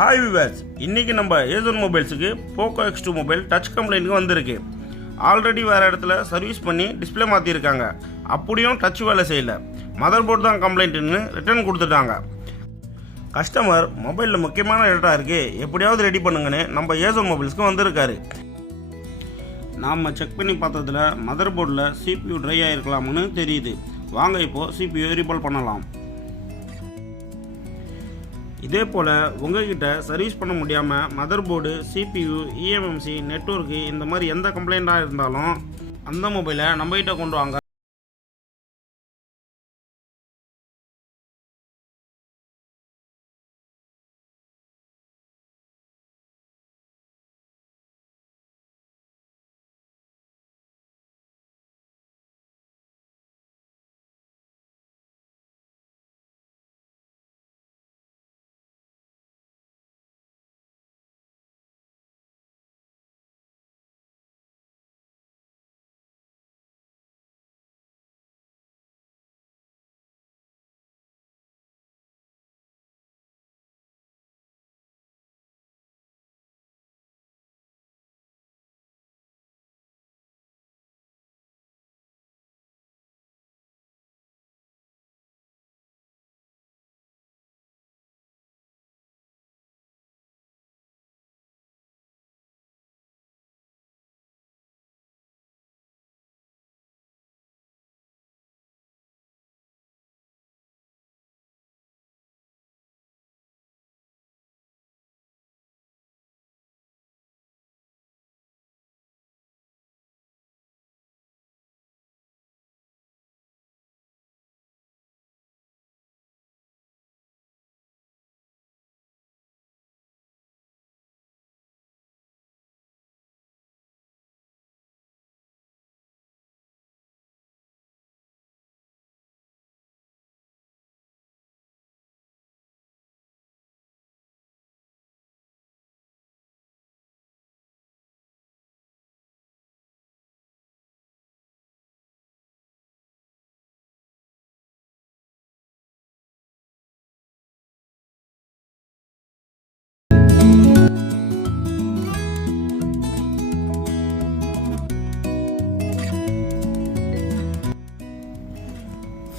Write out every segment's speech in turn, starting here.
Hi viewers, இன்றைக்கி நம்ம ஏசன் மொபைல்ஸுக்கு போக்கோ X2 மொபைல் டச் கம்ப்ளைண்ட்டுக்கு வந்திருக்கு. ஆல்ரெடி வேறு இடத்துல சர்வீஸ் பண்ணி டிஸ்பிளே மாற்றிருக்காங்க. அப்படியும் டச் வேலை செய்யலை. மதர் போர்டு தான் கம்ப்ளைண்ட்டுன்னு ரிட்டர்ன் கொடுத்துட்டாங்க. கஸ்டமர் மொபைலில் முக்கியமான டேட்டா இருக்குது, எப்படியாவது ரெடி பண்ணுங்கன்னு நம்ம ஏசன் மொபைல்ஸ்க்கு வந்திருக்காரு. நாம் செக் பண்ணி பார்த்ததில் மதர் போர்டில் CPU ட்ரை ஆகிருக்கலாம்னு தெரியுது. வாங்க இப்போது CPU ரீபால் பண்ணலாம். இதே போல் உங்கள்கிட்ட சர்வீஸ் பண்ண முடியாமல் mother board, CPU, eMMC, network இந்த மாதிரி எந்த கம்ப்ளைண்ட்டாக இருந்தாலும் அந்த மொபைலை நம்மகிட்ட கொண்டு வாங்க.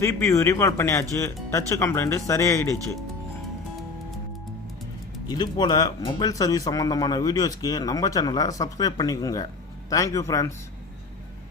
CPU ரீபால் பண்ணியாச்சு. டச் கம்ப்ளைண்ட்டு சரியாகிடுச்சு. இதுபோல் மொபைல் சர்வீஸ் சம்மந்தமான வீடியோஸ்க்கு நம்ம சேனலை சப்ஸ்கிரைப் பண்ணிக்கோங்க. Thank you friends.